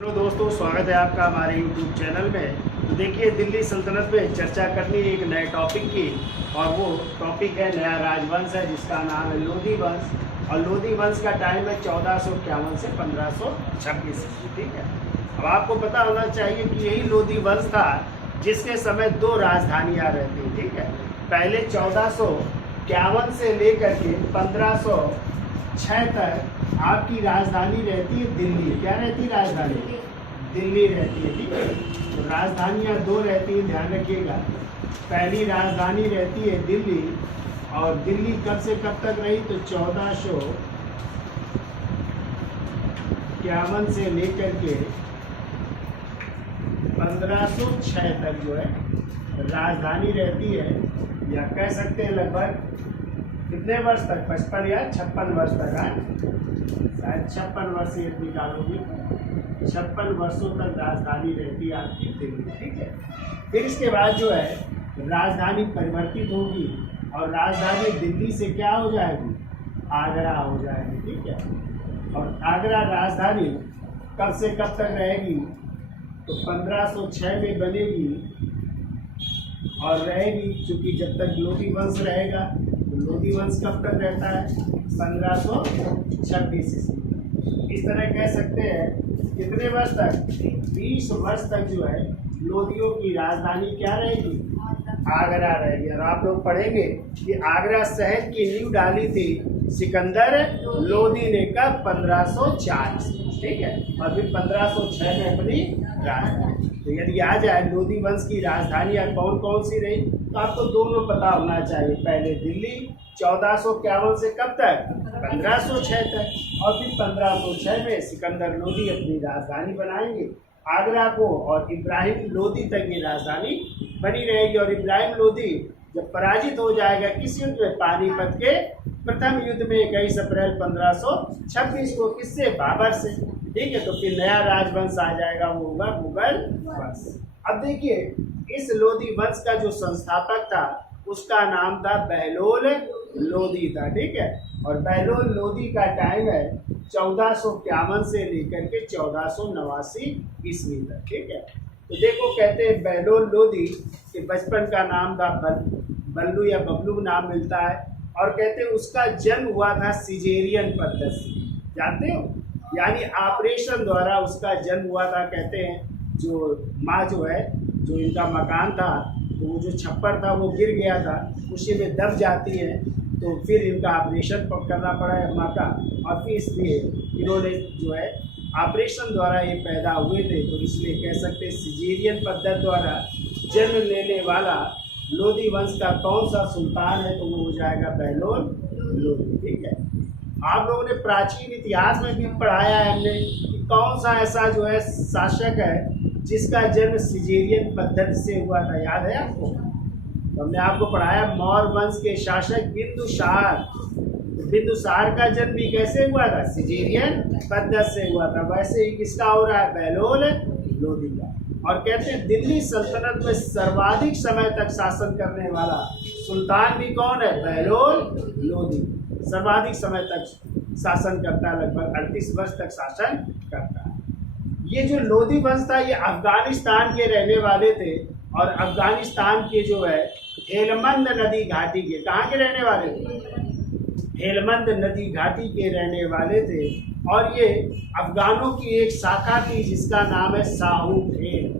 Hello दोस्तों, स्वागत है आपका हमारे YouTube चैनल में। तो देखिए, दिल्ली सल्तनत में चर्चा करनी है एक नए टॉपिक की, और वो टॉपिक है नया राजवंश है जिसका नाम है लोधी वंश। और लोधी वंश का टाइम है 1451 से 1526। ठीक है, अब आपको पता होना चाहिए कि यही लोधी वंश था जिसके समय दो राजधानियाँ रहती। ठीक है, पहले 1451 से लेकर के 1506 तक आपकी राजधानी रहती है दिल्ली। क्या रहती है राजधानी? दिल्ली रहती है। ठीक है, तो राजधानियाँ दो रहती हैं, ध्यान रखिएगा। पहली राजधानी रहती है दिल्ली, और दिल्ली कब से कब तक रही? तो 1451 से लेकर के 1506 तक जो है राजधानी रहती है, या कह सकते हैं लगभग कितने वर्ष तक? 55 या 56 वर्ष तक है, शायद 56 वर्ष ये निकालोगे, 56 वर्षों तक राजधानी रहती है आपकी दिल्ली। ठीक है, फिर इसके बाद जो है राजधानी परिवर्तित होगी, और राजधानी दिल्ली से क्या हो जाएगी? आगरा हो जाएगी। ठीक है, और आगरा राजधानी कब से कब तक रहेगी? तो 1506 में बनेगी, और रहेगी चूँकि जब तक लोधी वंश रहेगा। तो लोधी वंश कब तक रहता है? 1526 ईस्वी। इस तरह कह सकते हैं कितने वर्ष तक? 20 वर्ष तक जो है लोधियों की राजधानी क्या रहेगी? आगरा रहेगी। और आप लोग पढ़ेंगे कि आगरा शहर की नींव डाली थी सिकंदर लोधी ने कब? 1504। ठीक है, और फिर 1506 में अपनी राजधानी। तो यदि आ जाए लोधी वंश की राजधानियाँ कौन कौन सी रही, तो आपको दोनों पता होना चाहिए। पहले दिल्ली 1451 से कब तक? 1506 तक, और फिर 1506 में सिकंदर लोधी अपनी राजधानी बनाएंगे आगरा को, और इब्राहिम लोधी तक ये राजधानी बनी रहेगी। और इब्राहिम लोधी जब पराजित हो जाएगा किस युद्ध में? पानीपत के प्रथम युद्ध में 21 अप्रैल 1526 को। किससे? बाबर से। ठीक है, तो फिर नया राजवंश आ जाएगा, वो होगा मुगल वंश। अब देखिए, इस लोधी वंश का जो संस्थापक था उसका नाम था बहलोल लोधी था। ठीक है, और बहलोल लोधी का टाइम है 1451 से लेकर के 1489 ईस्वी तक। ठीक है, तो देखो, कहते हैं बहलोल लोधी के बचपन का नाम था बल्लू या बबलू नाम मिलता है, और कहते हैं उसका जन्म हुआ था सिजेरियन पद्धति से। जानते हो, यानी ऑपरेशन द्वारा उसका जन्म हुआ था। कहते हैं जो माँ जो है, जो इनका मकान था, तो वो जो छप्पर था वो गिर गया था, उसी में दब जाती है, तो फिर इनका ऑपरेशन करना पड़ा है माँ का, और फिर इसलिए इन्होंने जो है ऑपरेशन द्वारा ये पैदा हुए थे। तो इसलिए कह सकते हैं सिजेरियन पद्धति द्वारा जन्म लेने वाला लोधी वंश का कौन सा सुल्तान है? तो वो हो जाएगा बहलोल लोधी। ठीक है, आप लोगों ने प्राचीन इतिहास में भी पढ़ाया है हमने कि कौन सा ऐसा जो है शासक है जिसका जन्म सिजेरियन पद्धति से हुआ था। याद है आपको? तो हमने आपको पढ़ाया मौर्य वंश के शासक बिंदुसार। बिंदुसार का जन्म भी कैसे हुआ था? सिजेरियन पद्धति से हुआ था। वैसे ही किसका हो रहा है? बहलोल लोधी का। और कहते हैं दिल्ली सल्तनत में सर्वाधिक समय तक शासन करने वाला सुल्तान भी कौन है? बहलोल लोधी। सर्वाधिक समय तक शासन करता है, लगभग 38 वर्ष तक शासन करता है। ये जो लोधी वंश था ये अफगानिस्तान के रहने वाले थे, और अफगानिस्तान के जो है हेलमंद नदी घाटी के, कहाँ के रहने वाले थे? हेलमंद नदी घाटी के रहने वाले थे। और ये अफगानों की एक शाखा थी जिसका नाम है शाहू खेल।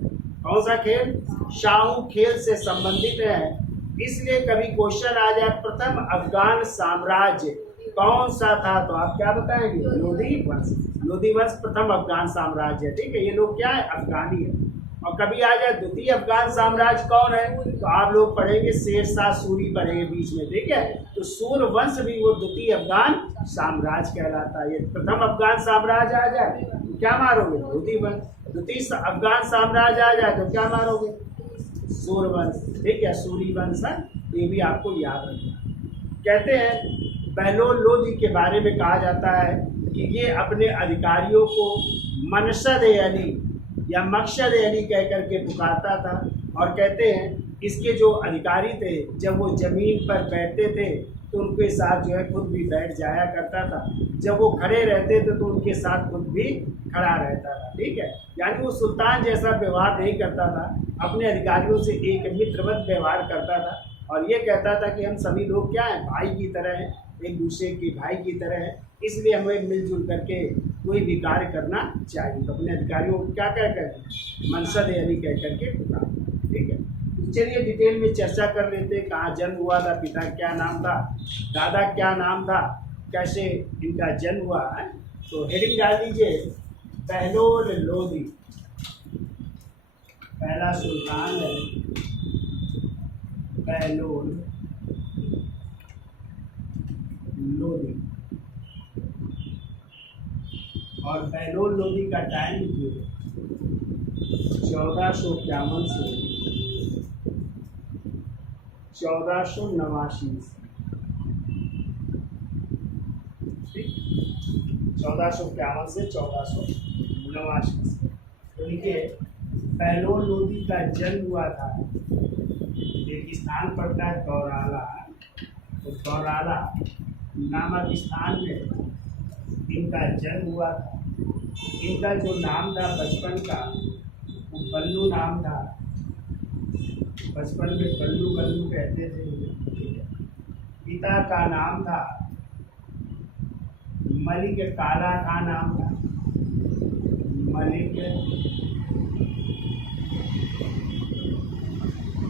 कौन सा खेल? शाहू खेल से संबंधित है। इसलिए कभी क्वेश्चन आ जाए प्रथम अफगान साम्राज्य कौन सा था, तो आप क्या बताएंगे? लोधी वंश। लोधी वंश प्रथम अफगान साम्राज्य। ठीक है, ये लोग क्या है? अफगानी है। और कभी आ जाए द्वितीय अफगान साम्राज्य कौन है, तो आप लोग पढ़ेंगे शेरशाह सूरी पढ़ेंगे बीच में। ठीक है, तो सूर वंश भी वो द्वितीय अफगान साम्राज्य कहलाता है। ये प्रथम अफगान साम्राज्य आ जाए तो क्या मारोगे? लोधी वंश। द्वितीय अफगान साम्राज्य आ जाए तो क्या मारोगे? सूरवंश। ठीक है, सूरी वंश है, ये भी आपको याद रखना। कहते हैं बहलोल लोधी के बारे में कहा जाता है कि ये अपने अधिकारियों को मनशद अली या मकसद अली कह करके पुकारता था। और कहते हैं इसके जो अधिकारी थे जब वो जमीन पर बैठते थे तो उनके साथ जो है खुद भी बैठ जाया करता था। जब वो खड़े रहते थे तो उनके साथ खुद भी खड़ा रहता था। ठीक है, यानी वो सुल्तान जैसा व्यवहार नहीं करता था, अपने अधिकारियों से एक मित्रवत व्यवहार करता था और ये कहता था कि हम सभी लोग क्या हैं, भाई की तरह हैं, एक दूसरे के भाई की तरह है, इसलिए हमें मिलजुल करके कोई भी कार्य करना चाहिए। तो अपने अधिकारियों को क्या कह करके मनसद अली कह करके पुकारा। ठीक है, चलिए डिटेल में चर्चा कर लेते हैं। कहाँ जन्म हुआ था, पिता क्या नाम था, दादा क्या नाम था, कैसे इनका जन्म हुआ है। तो हेडिंग डाल दीजिए बहलोल लोधी। पहला सुल्तान है बहलोल लोधी और बहलोल लोधी का टाइम जो 1451 से 1489। 1451 से 1489। तो देखिए बहलोल लोधी का जन्म हुआ था, एक स्थान पड़ता है दौराला। तो दौराला नामक स्थान में इनका जन्म हुआ था। इनका जो नाम था बचपन का वो बल्लू नाम था। बचपन में बल्लू बल्लू कहते थे। पिता का नाम था मलिक काला खां नाम था। मलिक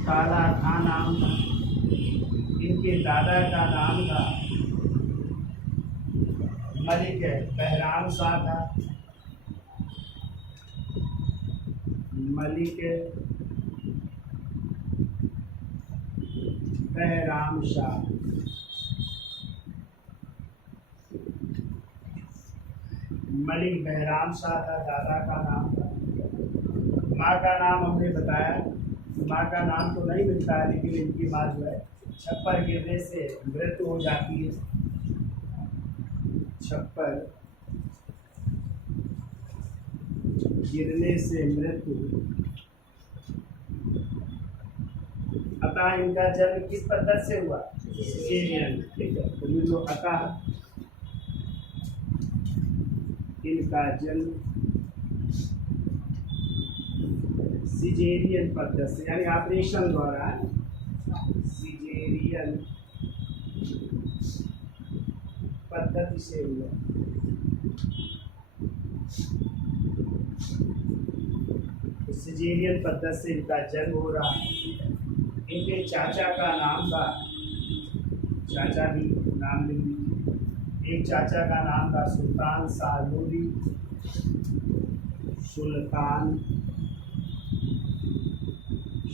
काला खां नाम था। इनके दादा का नाम था मलिक बहराम शाह था। मलिक बहराम शाह। मलिक बहराम शाह था, दादा का नाम था। माँ का नाम हमने बताया, माँ का नाम तो नहीं मिलता है, लेकिन इनकी माँ जो है छप्पर गिरने से मृत्यु हो जाती है। छप्पर गिरने से मृत्यु। अतः इनका जन्म किस पद्धति से हुआ, सिजेरियन। ठीक है, तो ये जो अतः इनका जन्म सिजेरियन पद्धति से यानी ऑपरेशन द्वारा, सिजेरियन पद्धति से हुआ। सिजेरियन पद्धति से इनका जन्म हो रहा है। इनके चाचा का नाम था, चाचा भी नाम लिख लीजिए। एक चाचा का नाम था सुल्तान शाह लोधी। सुल्तान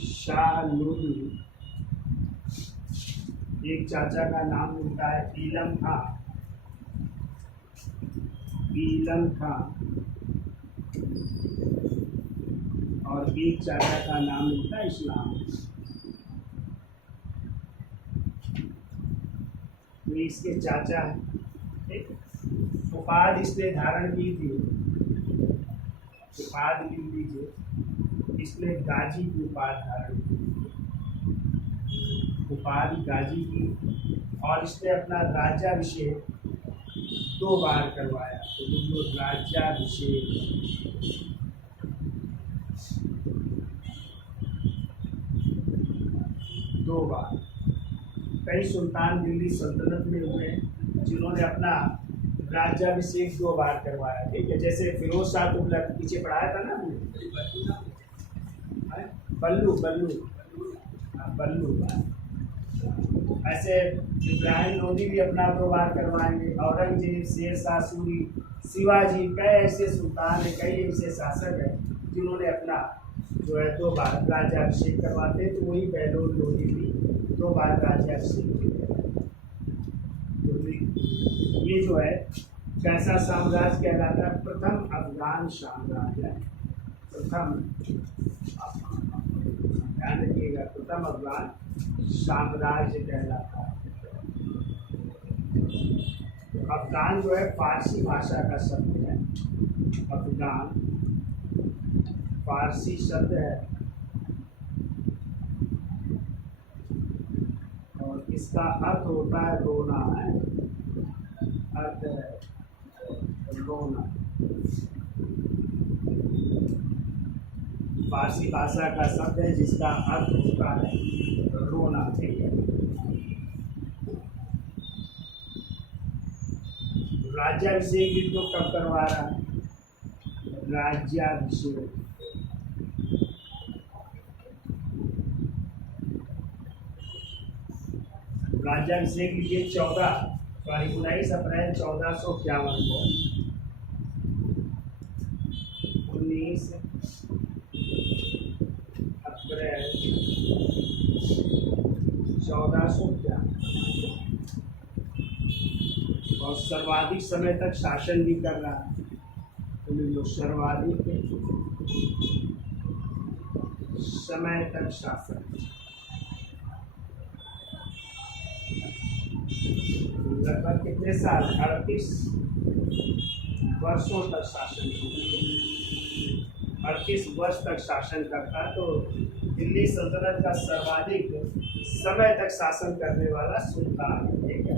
शाह लोधी। एक चाचा का नाम मिलता है ईलम खां। ईलम खां। और एक चाचा का नाम मिलता है इस्लाम। तो इसके चाचा है। ठीक, उपाधि इसने धारण की थी, उपाधि लिख लीजिए, इसने गाजी की उपाधि धारण की, उपाधि गाजी की। और इसने अपना राज्याभिषेक 2 बार करवाया। तो जो राज्याभिषेक 2 बार। कई सुल्तान दिल्ली सल्तनत में हुए जिन्होंने अपना राज्याभिषेक 2 बार करवाया। ठीक है, जैसे फिरोज शाह तुगलक पीछे पढ़ाया था ना बल्लू बल्लू बल्लू। ऐसे इब्राहिम लोधी भी अपना 2 बार करवाएंगे। औरंगजेब, शेर शाह सूरी, शिवाजी, कई ऐसे सुल्तान है, कई ऐसे शासक हैं जिन्होंने अपना जो है 2 बार राज्याभिषेक करवाते। तो वही बहलोल लोधी भी 2 बार राज्याभिषेक किए। ये जो है कैसा साम्राज्य कहलाता है, प्रथम अफगान साम्राज्य। प्रथम, ध्यान रखिएगा, प्रथम अफगान साम्राज्य कहलाता है। अफगान जो है फारसी भाषा का शब्द है। अफगान फारसी शब्द है और जिसका अर्थ होता है रोना है, अर्थ है रोना। फारसी भाषा का शब्द है जिसका अर्थ होता है रोना। ठीक है। राज्याभिषेक भी तो कब करवा रहा है? राज्याभिषेक राज्याभिषेक लिखिए 19 अप्रैल 1451 को। 19 अप्रैल 1451 और सर्वाधिक समय तक शासन भी कर रहा है। तो लो सर्वाधिक समय तक शासन, लगभग कितने साल? 38 वर्षों तक शासन किया। 38 वर्ष तक शासन करता। तो दिल्ली सल्तनत का सर्वाधिक समय तक शासन करने वाला सुल्तान है। ठीक है।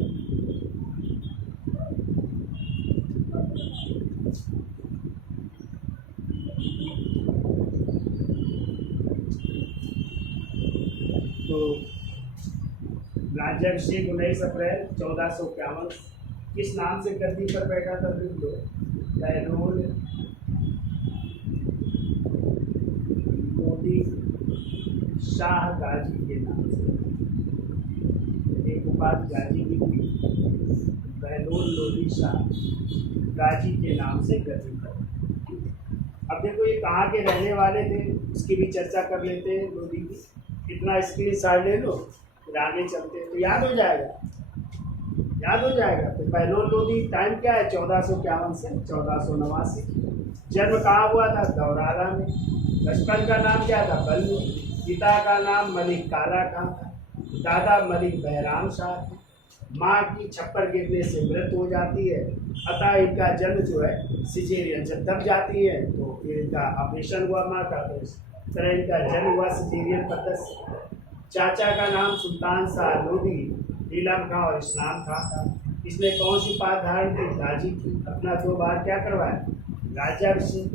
तो राज्याभिषेक 19 अप्रैल 1451 किस नाम से गद्दी पर बैठा था? लिख लो, बहलोल लोधी शाह गाजी के नाम से। एक उपाधि गाजी की थी, बहलोल लोधी शाह गाजी के नाम से गद्दी पर। अब देखो ये कहाँ के रहने वाले थे, उसकी भी चर्चा कर लेते हैं लोधी की। इतना स्क्रीनशॉट ले लो, फिर आगे चलते हैं तो याद हो जाएगा, याद हो जाएगा। तो बहलोल लोधी टाइम क्या है? 1451 से 1489। जन्म कहाँ हुआ था? दौराला में। बचपन का नाम क्या था? बल्लू। पिता का नाम मलिक काला खां था। दादा मलिक बहराम शाह थे। माँ की छप्पर गिरने से मृत्यु हो जाती है, अतः इनका जन्म जो है सिजेरियन। जब दब जाती है तो इनका ऑपरेशन हुआ माँ का, तो इस तरह इनका जन्म हुआ सिजेरियन पद्धति से। चाचा का नाम सुल्तान शाह लोधी, नीलम खां और इस्लाम खां था। इसने कौन सी उपाधि धारण की? गाजी की। अपना 2 बार क्या करवाया? राज्याभिषेक।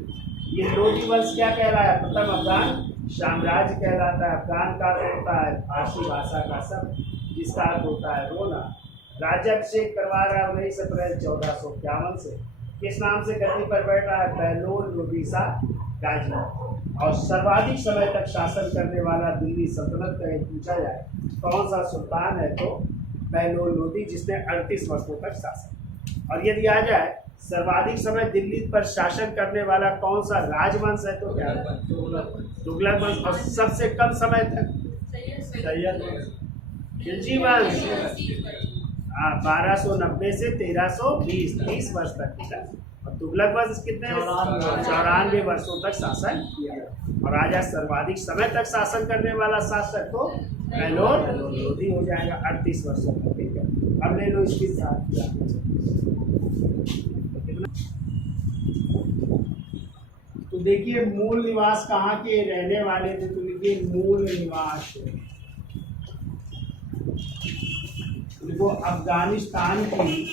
ये लोधी वंश क्या कहलाया? प्रथम अफगान साम्राज्य कहलाता है। अफगान का अर्थ होता है फारसी भाषा का शब्द जिसका अर्थ होता है रोना। राज्याभिषेक करवा रहा है 19 अप्रैल 1451 से। किस नाम से गद्दी पर बैठ रहा है? बहलोल लोधी शाह गाजी। और सर्वाधिक समय तक शासन करने वाला दिल्ली सल्तनत का एक पूछा जाए कौन सा सुल्तान है, तो बहलोल लोधी, जिसने 38 वर्षों तक शासन। और यदि आ जाए सर्वाधिक समय दिल्ली पर शासन करने वाला कौन सा राजवंश है, तो क्या? तुगलक वंश। और सबसे कम समय तक? सैयद वंश, खिलजी वंश। 1290 से 1320, 30 वर्ष तक किया। और तुगलक वंश कितने? 94 वर्षों तक शासन किया। और राजा सर्वाधिक समय तक शासन करने वाला शासक तो बहलोल लोधी हो जाएगा 38 वर्षों तक। ठीक है। अब ले लो इसके साथ तो देखिए मूल निवास कहाँ के रहने वाले थे, तो लिखिए मूल निवास। देखो अफगानिस्तान की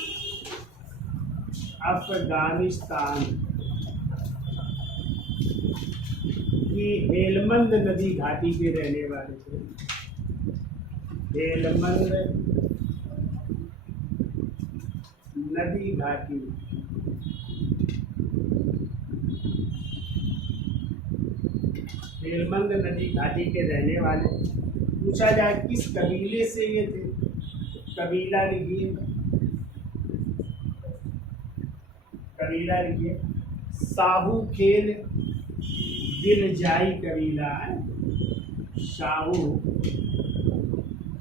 हेलमंद नदी घाटी के रहने वाले थे। हेलमंद नदी घाटी, हेलमंद नदी घाटी के रहने वाले। पूछा जाए किस कबीले से ये थे, कबीला लिखिए, कबीला लिखिए साहू खेल दिलजाई कबीला है। साहू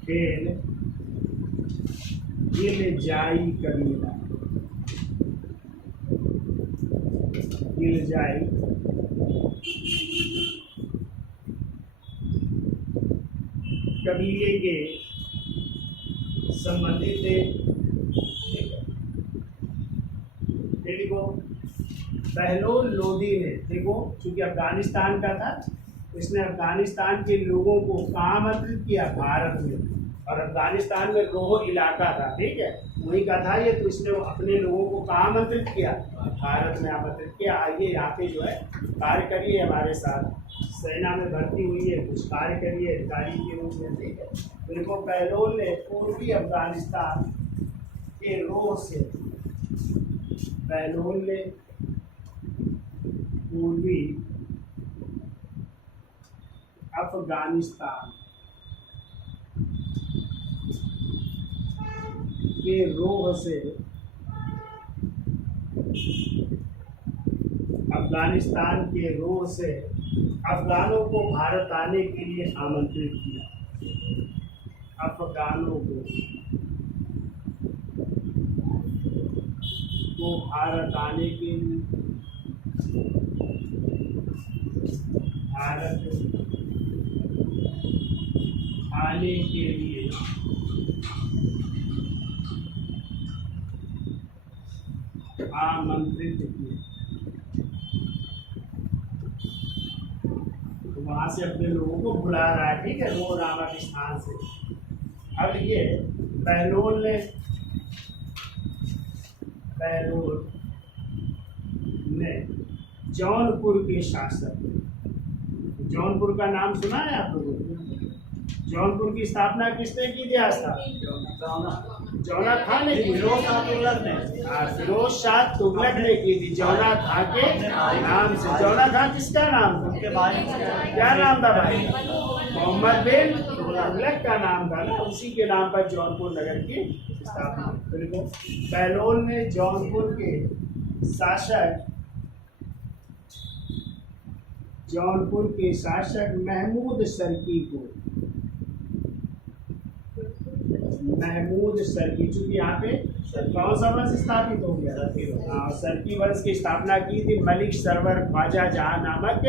खेल दिलजाई कबीला, दिलजाई कबीले के संबंधित थे। देखो बहलोल लोधी ने, देखो चूंकि अफगानिस्तान का था, इसने अफगानिस्तान के लोगों को कहाँ आमंत्रित किया? भारत में। और अफगानिस्तान में रोह इलाका था, ठीक है, वहीं का था ये। तो इसने अपने लोगों को कहाँ आमंत्रित किया? भारत में आमंत्रित किया, आइए यहाँ पे जो है कार्य करिए, हमारे साथ सेना में भर्ती हुई है, कुछ कार्य करिए अधिकारी के रूप में, ठीक है। तो देखो बहलोल ने पूर्वी अफगानिस्तान के रोह से, बहलोल ने पूर्वी अफगानिस्तान के रोह से, अफगानिस्तान के रोह से अफगानों को भारत आने के लिए आमंत्रित किया। अफगानों को भारत आने के लिए, भारत आने के लिए आमंत्रित किए। तो वहां से अपने लोगों को बुला रहा है, ठीक है, रोह नामक स्थान से। अब ये बहलोल ने जौनपुर के शासक, जौनपुर का नाम सुना है आप लोगों ने? जौनपुर की स्थापना किसने की थी? जौना खां ने की, फिरोज शाह तुगलक ने की थी, जौना खां के नाम से। जौना खां किसका नाम था? क्या नाम था भाई? मोहम्मद बिन तुगलक का नाम था ना, उसी के नाम पर जौनपुर नगर की स्थापना। बहलोल ने जौनपुर के शासक, जौनपुर के शासक महमूद सरकी को, महमूद सरकी, चूंकि यहाँ पे कौन सा वंश स्थापित हो गया? सरकी वंश की स्थापना की थी मलिक सरवर ख्वाजा जहां नामक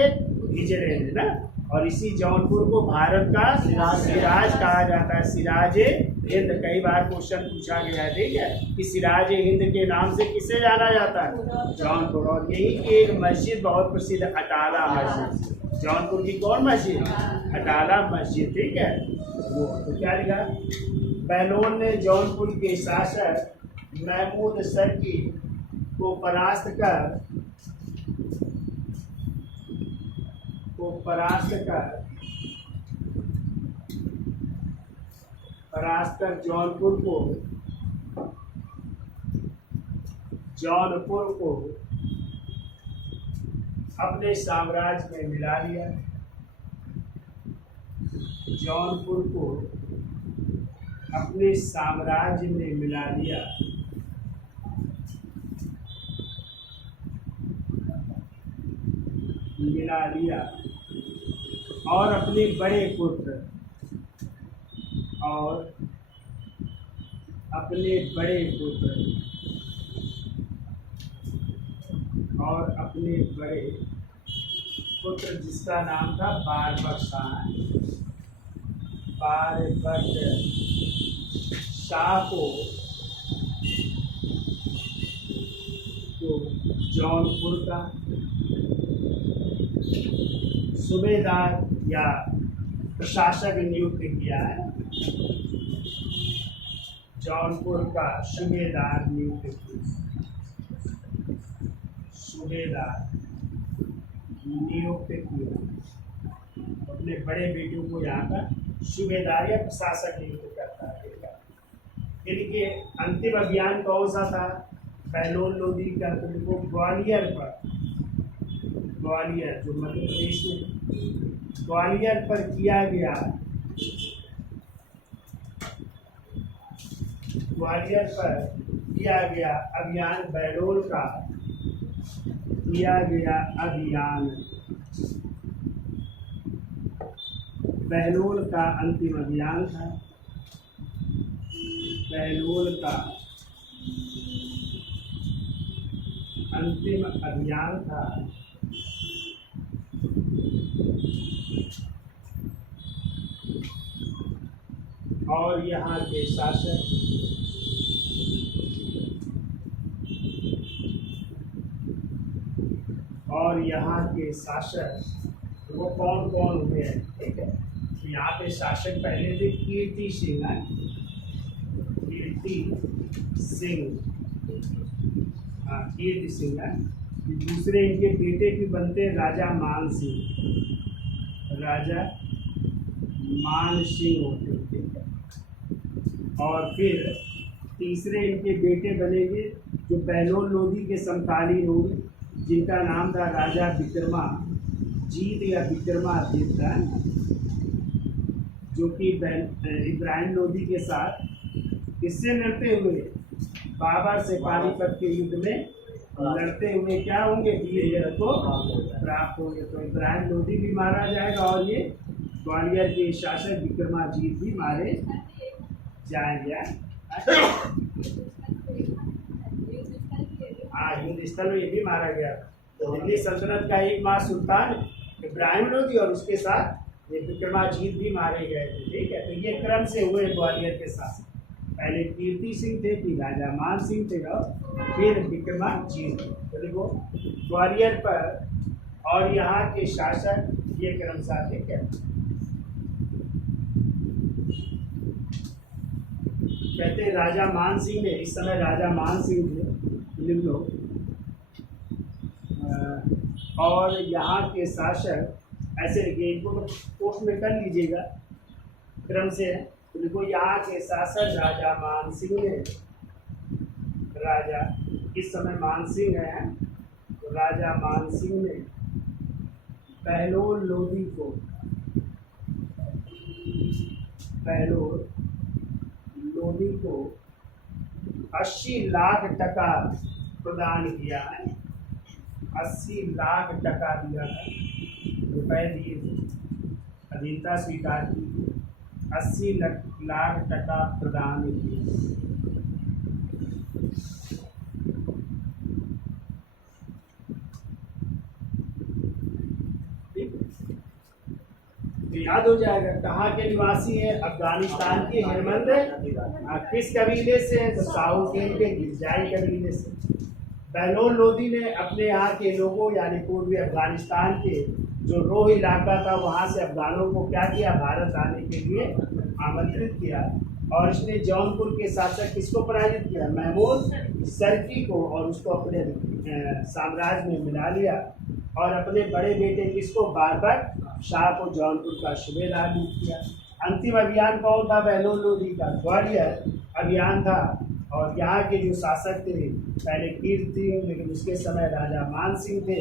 हिजरे ने ना। और इसी जौनपुर को भारत का सिराज कहा जाता है, सिराज हिंद। कई बार क्वेश्चन पूछा गया है, ठीक है, कि सिराज हिंद के नाम से किसे जाना जाता है? जौनपुर। और यही की एक मस्जिद बहुत प्रसिद्ध, अटाला मस्जिद। जौनपुर की कौन मस्जिद? अटाला मस्जिद, ठीक है। वो तो क्या लिखा? बहलोल ने जौनपुर के शासक महमूद सरकी को परास्त कर जौनपुर को अपने साम्राज्य में मिला लिया। जौनपुर को अपने साम्राज्य में मिला लिया। और अपने बड़े पुत्र जिसका नाम था बारबक शाह को जौनपुर का सूबेदार या प्रशासक नियुक्त किया है। जौनपुर का सूबेदार नियुक्त किया। अपने बड़े बेटों को यहाँ का सूबेदार या प्रशासक नियुक्त करता है। इनके अंतिम अभियान कौन सा था? बहलोल लोधी का। तो ग्वालियर जो मध्य प्रदेश में, ग्वालियर पर किया गया अभियान, बहलोल का किया गया अभियान, बहलोल का अंतिम अभियान था। बहलोल का अंतिम अभियान था। और यहाँ के शासक वो कौन कौन हुए हैं, ठीक है। तो यहाँ पे शासक पहले थे कीर्ति सिंह, कीर्ति सिंह, हाँ कीर्ति सिंह है। दूसरे इनके बेटे भी बनते राजा मान सिंह, राजा मान सिंह होते थे। और फिर तीसरे इनके बेटे बनेंगे जो बहलोल लोधी के समकालीन होंगे, जिनका नाम था राजा विक्रमाजीत या विक्रमादित्य, जो कि इब्राहिम लोधी के साथ किससे लड़ते हुए, बाबर से पानीपत के युद्ध में लड़ते हुए क्या होंगे, वीर को प्राप्त होंगे। तो इब्राहिम लोधी भी मारा जाएगा और ये ग्वालियर के शासक विक्रमाजीत भी मारे जाएंगे। हाँ, युद्ध स्थल में ये भी मारा गया। तो दिल्ली सल्तनत का एक माह सुल्तान इब्राहिम लोधी और उसके साथ ये विक्रमाजीत भी मारे गए थे। ठीक है, तो ये क्रम से हुए ग्वालियर के शासक। पहले कीर्ति सिंह थे, फिर राजा मान सिंह थे और फिर विक्रमाजीत। तो देखो ग्वालियर पर और यहाँ के शासक ये क्रमशः थे। क्या कहते राजा मान सिंह ने, इस समय राजा मान सिंह थे लिख लो। और यहाँ के शासक ऐसे लिखिए, इनको तो पोस्ट में कर लीजिएगा क्रम से है। तो देखो यहाँ के शासक राजा मान सिंह ने, राजा इस समय मान सिंह है, तो राजा मान सिंह ने बहलोल लोधी को, बहलोल लोधी को 80 लाख टका प्रदान किया है। 80 लाख टका दिया था, रुपए दिए थे, अधीनता स्वीकार की, 80 लाख टका प्रदान किए। याद हो जाएगा कहाँ के निवासी है, अफगानिस्तान के हेरमंद, किस कबीले से, तो साहूकेन के गिरजाई कबीले से। बहलोल लोधी ने अपने यहाँ के लोगों यानी पूर्वी अफगानिस्तान के जो रोह इलाका था वहाँ से अफगानों को क्या किया, भारत आने के लिए आमंत्रित किया। और इसने जौनपुर के शासक किसको पराजित किया, महमूद सरकी को, और उसको अपने साम्राज्य में मिला लिया। और अपने बड़े बेटे किसको, बारबक शाह को जौनपुर का सूबेदार नियुक्त किया। अंतिम अभियान कौन था, बहलोल लोधी का ग्वालियर अभियान था। और यहाँ के जो शासक थे पहले कीर्ति, लेकिन उसके समय राजा मान सिंह थे।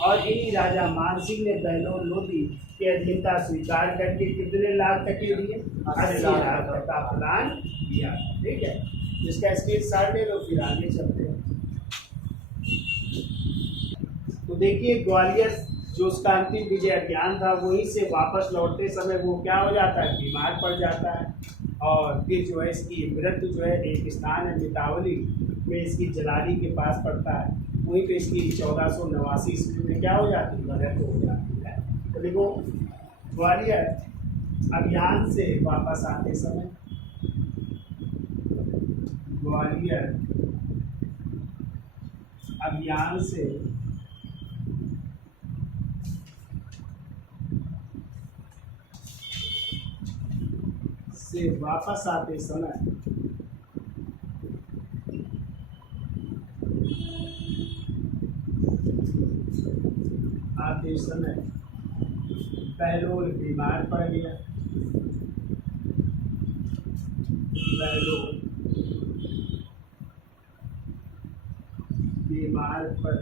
और इन्हीं राजा मान सिंह ने बहलोल लोधी की अधीनता स्वीकार करके कितने लाख टके दिए, 80 लाख तक का प्रदान किया। ठीक है, जिसका स्क्रीनशॉट ले लो, फिर आगे चलते हैं। तो देखिए ग्वालियर जो उसका अंतिम विजय अभियान था, वहीं से वापस लौटते समय वो क्या हो जाता है, बीमार पड़ जाता है। और फिर जो है इसकी मृत्यु जो है एक स्थान है मितावली में, इसकी जलाली के पास पड़ता है, वहीं पे इसकी 1489 ईस्वी में क्या हो जाती है, मृत्यु हो जाती है। तो देखो ग्वालियर अभियान से वापस आते समय, ग्वालियर अभियान से वापस आते समय बहलोल बीमार पड़ गया। बहलोल बीमार पड़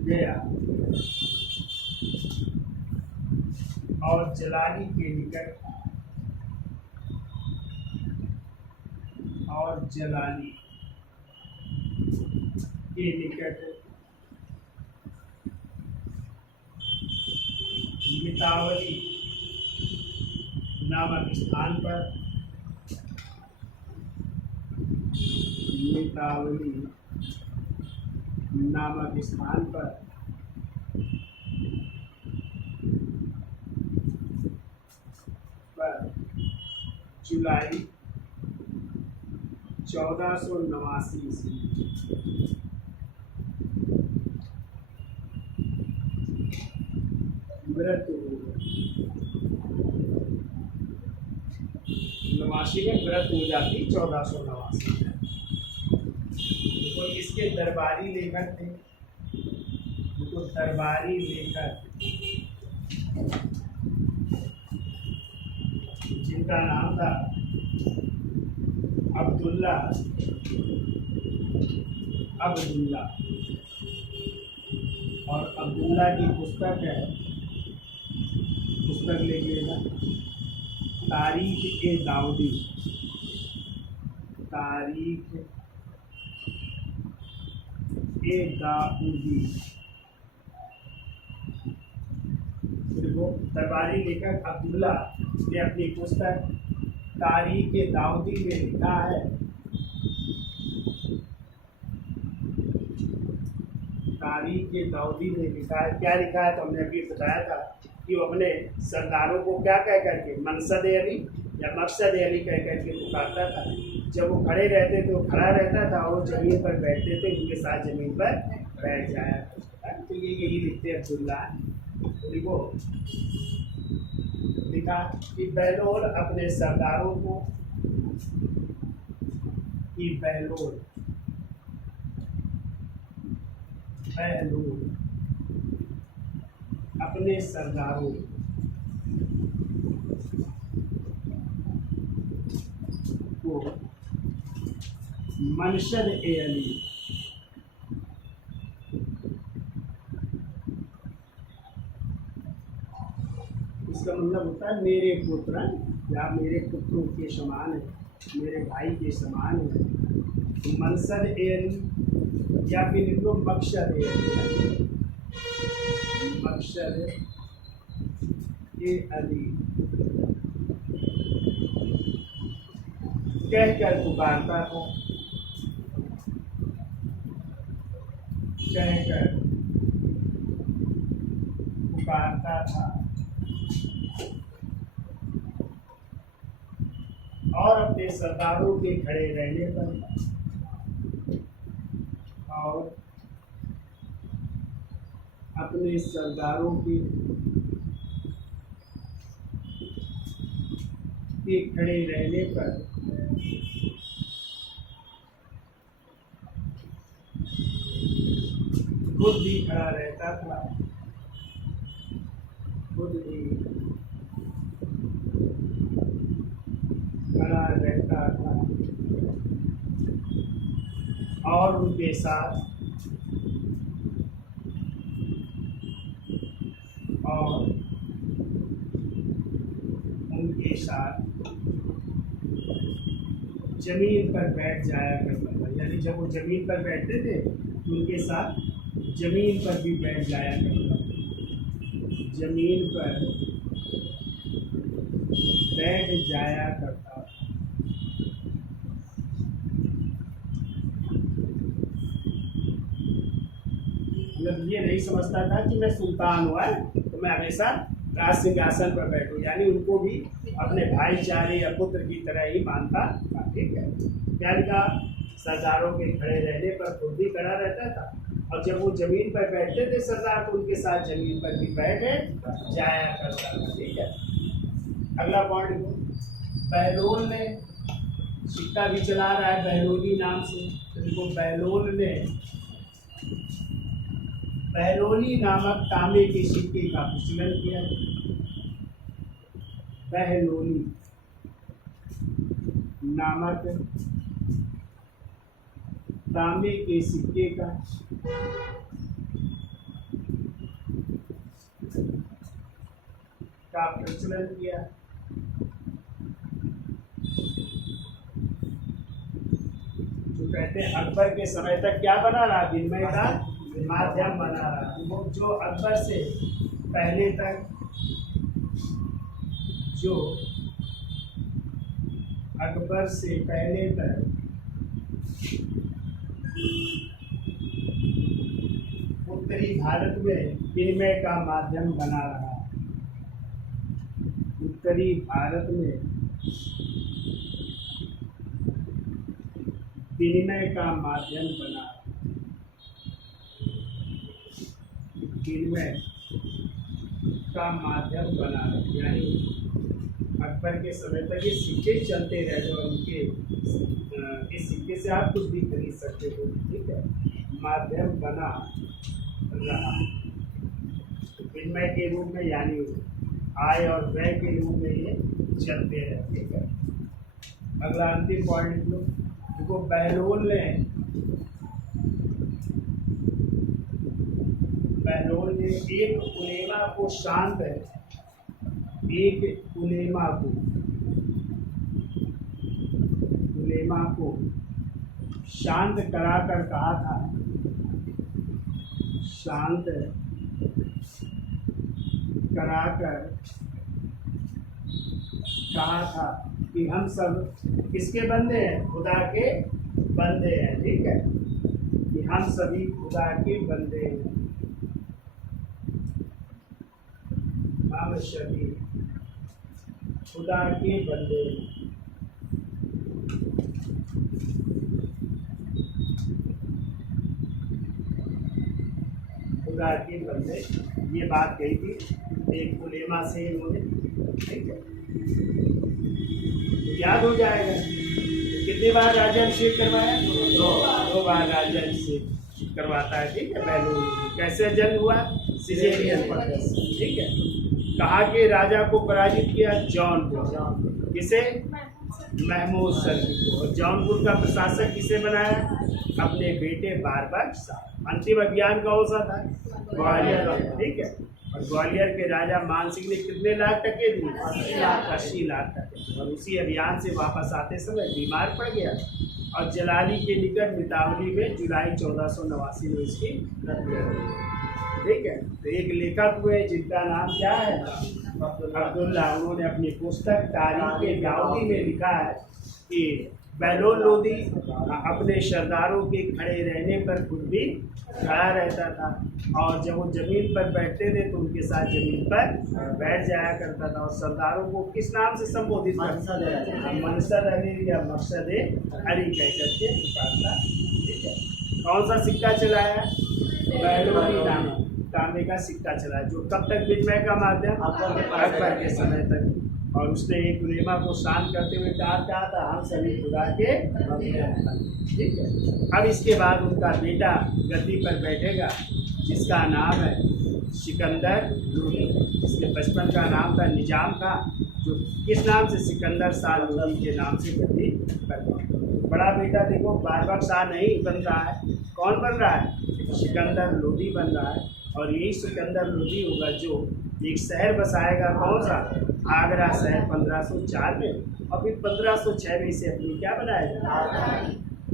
गया और जलाली के निकट, और जलाली के निकट मितावली नामक स्थान पर, मितावली नामक स्थान पर जुलाई 1489 ईस्वी मृत्यु हो गई। पूर्णमासी में व्रत हो जाती 1489 में। तो इसके दरबारी लेखक थे, तो दरबारी लेखक जिनका नाम था अब्दुल्ला और अब्दुल्ला की पुस्तक है, पुस्तक लिख लेना, तारीख ए दाऊदी, तारीख ए दाऊदी। देखो दरबारी लेखक अब्दुल्ला ने अपनी पुस्तक तारीख ए दाऊदी में लिखा है, तारीख ए दाऊदी में लिखा है, क्या लिखा है तो हमने अभी बताया था कि वो अपने सरदारों को क्या कह करके मनसद अली या मकसद अली कह करके पुकारता था। जब वो खड़े रहते तो खड़ा रहता था, और जमीन पर बैठते थे उनके साथ जमीन पर बैठ जाया करता था। तो ये यही लिखते अब्दुल्ला। तो देखो लिखा कि बहलोल अपने सरदारों को, कि बहलोल अपने सरदारों को मनशद ए अली, इसका मतलब होता है मेरे पुत्र, या मेरे पुत्रों के समान है, मेरे भाई के समान है। तो मनसद ए अली या फिर लिख लो मकसद ए अली, मकसद ए अली कह कर पुकारता था, कह कर पुकारता था, और अपने सरदारों के खड़े रहने पर, और अपने सरदारों के खड़े रहने पर खुद भी खड़ा रहता था, खुद भी खड़ा रहता था, और उनके साथ जमीन पर बैठ जाया करता था। यानी जब वो जमीन पर बैठते थे तो उनके साथ जमीन पर भी बैठ जाया करता था, जमीन पर बैठ जाया करता था। मतलब ये नहीं समझता था कि मैं सुल्तान हुआ तो मैं हमेशा राज सिंहासन पर बैठूं, यानी उनको भी अपने भाईचारे या पुत्र की तरह ही मानता था। ठीक है, क्या लिखा, सरदारों के खड़े रहने पर खुद भी खड़ा रहता था, और जब वो जमीन पर बैठते थे सरदार तो उनके साथ जमीन पर भी बैठे जाया करता था। ठीक है, अगला पॉइंट, बहलोल ने सिक्का भी चला रहा है बहलोली नाम से, तो बहलोल ने बहलोली नामक तांबे के सिक्के का प्रचलन किया। बहलोली नामक तांबे के सिक्के का प्रचलन किया। जो कहते हैं अकबर के समय तक क्या बना रहा, विनिमय का माध्यम बना रहा। वो जो अकबर से पहले तक, जो अकबर से पहले तक उत्तरी भारत में विनिमय का माध्यम बना रहा, उत्तरी भारत में विनिमय का माध्यम बना, विनिमय का माध्यम बना, यानी अकबर के समय तक ये सिक्के चलते रहे और उनके इस सिक्के से आप कुछ भी खरीद सकते हो, ठीक है, माध्यम बना रहा विनिमय के रूप में, यानी आय और व्यय के रूप में ये चलते रहे, ठीक है। अगला अंतिम पॉइंट लिख लो, देखो बहलोल ने एक उलेमा को शांत है, एक उलेमा को शांत कराकर कहा था, शांत कराकर कहा था कि हम सब किसके बंदे हैं, खुदा के बंदे हैं, ठीक है, कि हम सभी खुदा के बंदे हैं, हम सभी खुदा के बंदे हैं। खुदा के बंदे, ये बात कही थी एक उलेमा से इन्होंने, ठीक है, याद हो जाएगा। कितनी बार राज्याभिषेक करवाया? दो बार राज्याभिषेक करवाता है, ठीक है। बहलोल कैसे जन्म हुआ? सिजेरियन पद्धति से, ठीक है। कहा कि राजा को पराजित किया जौनपुर, किसे? महमूद सल्जी को। और जौनपुर का प्रशासक किसे बनाया? अपने बेटे बारबक शाह। अंतिम अभियान कौन सा था? ग्वालियर, ठीक है। और ग्वालियर के राजा मान सिंह ने कितने लाख टके दिए? 80 लाख टके। और उसी अभियान से वापस आते समय बीमार पड़ गया और जलाली के निकट मितावली में जुलाई 1489 में इसकी मृत्यु हुई, ठीक है। तो एक लेखक हुए जिनका नाम क्या है? अब्दुल्ला। उन्होंने अपनी पुस्तक तारीख-ए-याहूदी में लिखा है कि बहलोल लोदी अपने सरदारों के खड़े रहने पर खुद भी खड़ा रहता था, और जब वो जमीन पर बैठते थे तो उनके साथ जमीन पर बैठ जाया करता था। और सरदारों को किस नाम से संबोधित करता था? मनसद अली या मकसद अली कह करके पुकारता, ठीक है। कौन सा सिक्का चलाया? बहलोली नाम तांबे का सिक्का चलाया, जो कब तक विनिमय का माध्यम? अकबर के समय तक। और उसने एक उलेमा को शांत करते हुए कहा था हम सभी खुदा के, ठीक है। अब इसके बाद उनका बेटा गद्दी पर बैठेगा जिसका नाम है सिकंदर लोदी। इसके बचपन का नाम था निजाम था, जो किस नाम से? सिकंदर शाह लोदी के नाम से गद्दी पर। बड़ा बेटा देखो बारबक शाह नहीं बन रहा है, कौन बन रहा है? सिकंदर लोदी बन रहा है। और यही सिकंदर लोदी होगा जो एक शहर बसाएगा, कौन सा? आगरा शहर 1504 में। और फिर 1506 में इसे अपनी क्या बनाएगा?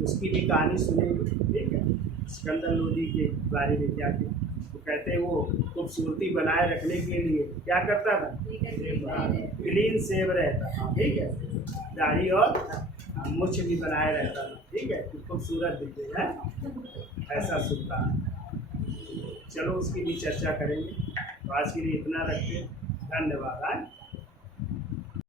उसकी भी कहानी सुनेंगे, ठीक है। सिकंदर लोदी के बारे में क्या थे? तो कहते हैं वो खूबसूरती बनाए रखने के लिए क्या करता था? क्लीन सेव रहता था, ठीक है। दाढ़ी और मूछ भी बनाए रहता था, ठीक है, खूबसूरत दिखते हैं, ऐसा सुनता है। चलो उसकी भी चर्चा करेंगे। तो आज के लिए इतना रखते हैं। धन्यवाद।